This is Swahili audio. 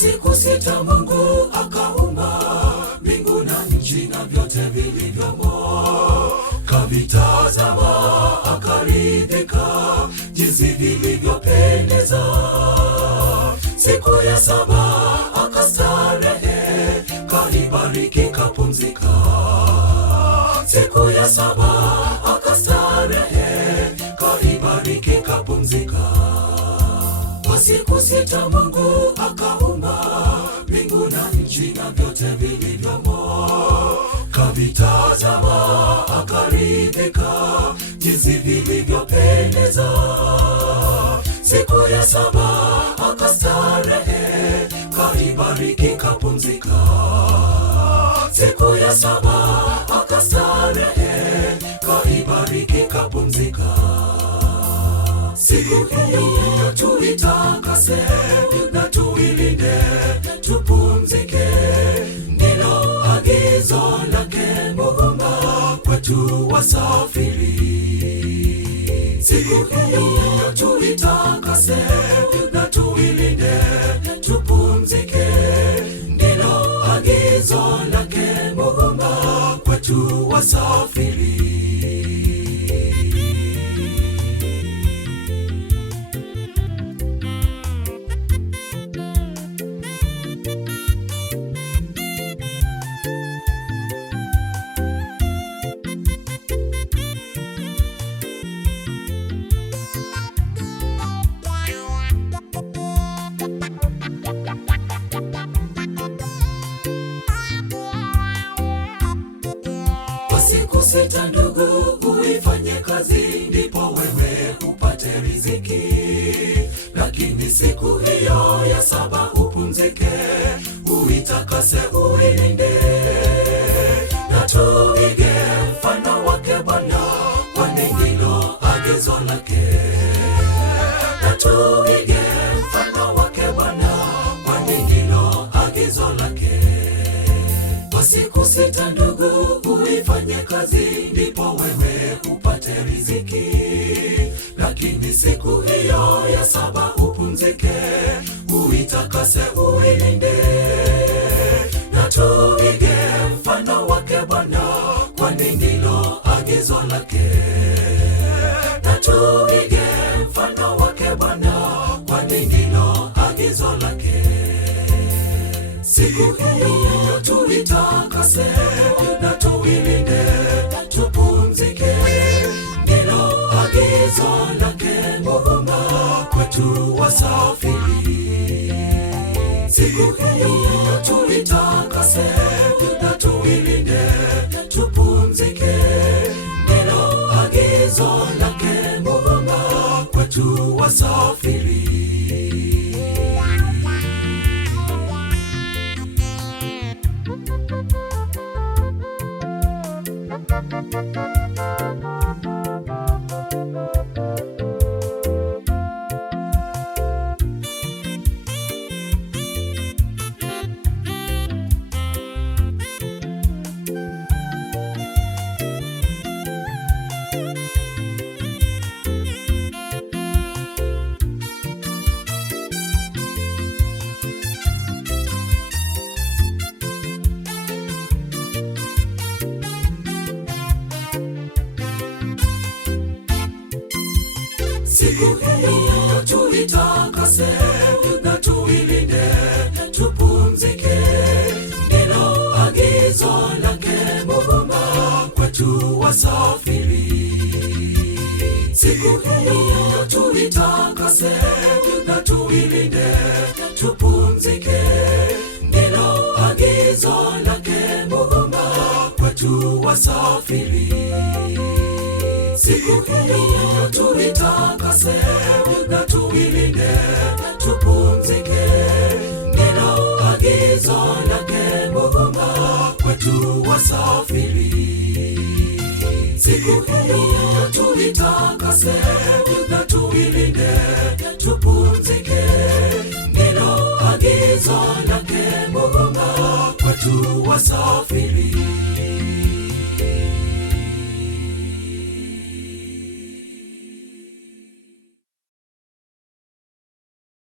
siku sita Mungu akaumba mbingu na nchi na vyote vilivyomo. Kavitazama akaridhika jinsi vilivyopendeza. Siku ya saba akastarehe, kaibariki kapumzika. Siku ya saba akastarehe, kaibariki kapumzika. Kwa siku sita Mungu akaumba mbingu na nchi na vyote vilivyomo. Kavitazama akaridhika jinsi vilivyopendeza. Siku ya saba akastarehe, kaibariki kapumzika. Siku ya saba akastarehe, kaibariki kapumzika. Siku hiyo tuitakase na tuilinde, tupumzike. Ndilo agizo lake Muumba kwetu wasafiri. Siku hiyo tuitakase na tuilinde, tupumzike. Ndilo agizo lake Muumba kwetu wasafiri. Siku sita ndugu, uifanye kazi, ndipo wewe upate riziki. Lakini siku hiyo ya saba upumzike, uitakase, uilinde. Na tuige mfano wake Bwana, kwani ndilo agizo lake. Na tuige mfano wake Bwana, kwani ndilo agizo lake. Kwa siku sita ndugu, uifanye kazi, ndipo wewe upate riziki. Lakini siku hiyo ya saba upumzike, uitakase, uilinde. Na tuige mfano wake Bwana, kwani ndilo agizo lake. Na tuige mfano wake Bwana, kwani ndilo agizo lake. Siku hiyo tuitakase na tuilinde, tupumzike. Ndilo agizo lake Muumba kwetu wasafiri. Siku hiyo tuitakase na tuilinde, tupumzike. Ndilo agizo lake Muumba kwetu wasafiri. Siku hiyo tuitakase na tuilinde, tupumzike. Ndilo agizo lake Muumba kwetu wasafiri. Siku hiyo tuitakase na tuilinde, tupumzike. Ndilo agizo lake Muumba kwetu wasafiri. Siku hiyo tuitakase na tuilinde, tupumzike. Ndilo agizo lake Muumba kwetu wasafiri. Siku hiyo tuitakase na tuilinde, tupumzike. Ndilo agizo lake Muumba kwetu wasafiri.